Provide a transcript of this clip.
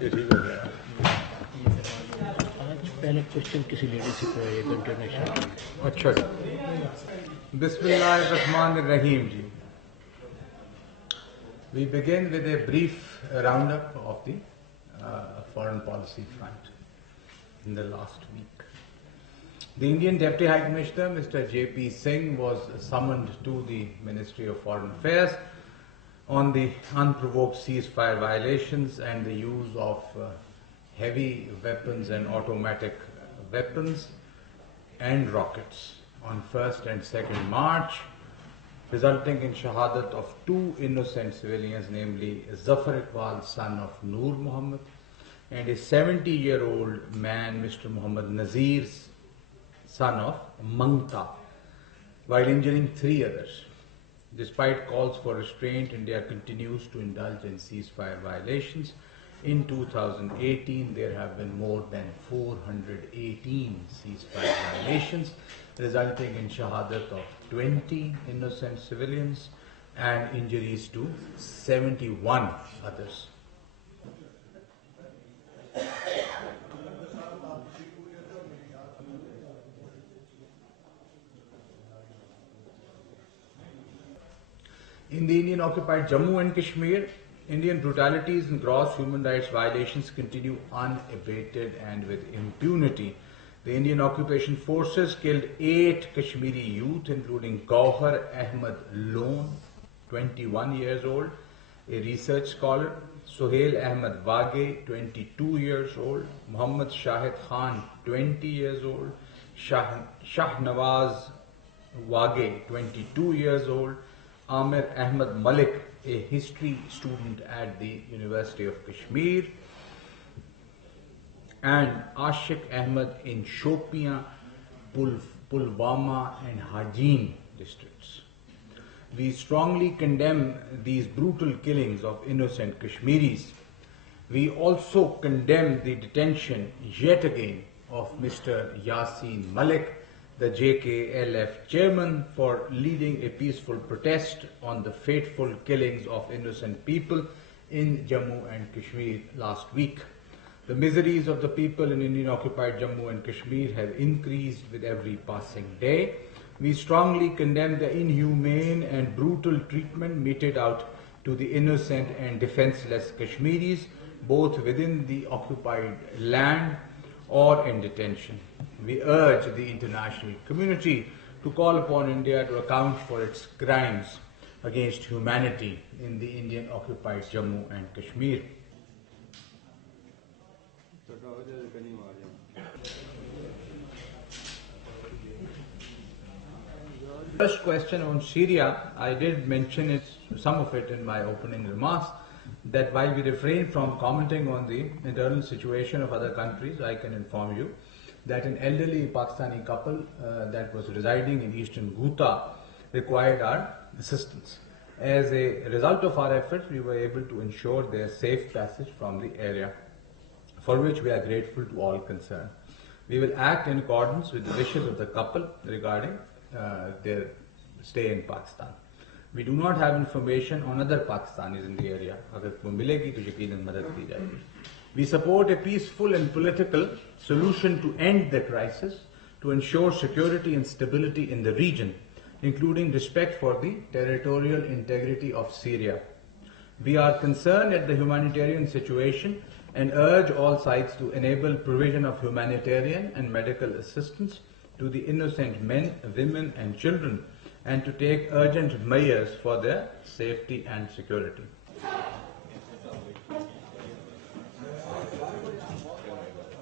ये ठीक हो गया। आज पहले क्वेश्चन किसी लेडी से को एक इंटरनेशनल। अच्छा जी। बिस्मिल्लाहिर्रहमानिर्रहीम जी। We begin with a brief roundup of the foreign policy front in the last week. The Indian Deputy High Commissioner, Mr. J.P. Singh, was summoned to the Ministry of Foreign Affairs on the unprovoked ceasefire violations and the use of heavy weapons and automatic weapons and rockets on 1st and 2nd March, resulting in shahadat of two innocent civilians, namely Zafar Iqbal, son of Noor Muhammad, and a 70-year-old man, Mr. Muhammad Nazir, son of Mangta, while injuring three others. Despite calls for restraint, India continues to indulge in ceasefire violations. In 2018, there have been more than 418 ceasefire violations, resulting in shahadat of 20 innocent civilians and injuries to 71 others. In the Indian-occupied Jammu and Kashmir, Indian brutalities and gross human rights violations continue unabated and with impunity. The Indian occupation forces killed 8 Kashmiri youth, including Gauhar Ahmed Lone, 21 years old, a research scholar, Sohail Ahmed Wage, 22 years old, Muhammad Shahid Khan, 20 years old, Shahnawaz Wage, 22 years old, Amir Ahmed Malik, a history student at the University of Kashmir, and Ashik Ahmed in Shopian, Pulwama and Hajin districts. We strongly condemn these brutal killings of innocent Kashmiris. We also condemn the detention yet again of Mr. Yasin Malik, the JKLF chairman, for leading a peaceful protest on the fateful killings of innocent people in Jammu and Kashmir last week. The miseries of the people in Indian-occupied Jammu and Kashmir have increased with every passing day. We strongly condemn the inhumane and brutal treatment meted out to the innocent and defenseless Kashmiris, both within the occupied land or in detention. We urge the international community to call upon India to account for its crimes against humanity in the Indian-occupied Jammu and Kashmir. First question on Syria, I did mention some of it in my opening remarks, that while we refrain from commenting on the internal situation of other countries, I can inform you that an elderly Pakistani couple that was residing in eastern Ghouta required our assistance. As a result of our efforts, we were able to ensure their safe passage from the area, for which we are grateful to all concerned. We will act in accordance with the wishes of the couple regarding their stay in Pakistan. We do not have information on other Pakistanis in the area. Agar wo milegi to yaqinan madad ki jayegi. We support a peaceful and political solution to end the crisis, to ensure security and stability in the region, including respect for the territorial integrity of Syria. We are concerned at the humanitarian situation and urge all sides to enable provision of humanitarian and medical assistance to the innocent men, women and children, and to take urgent measures for their safety and security.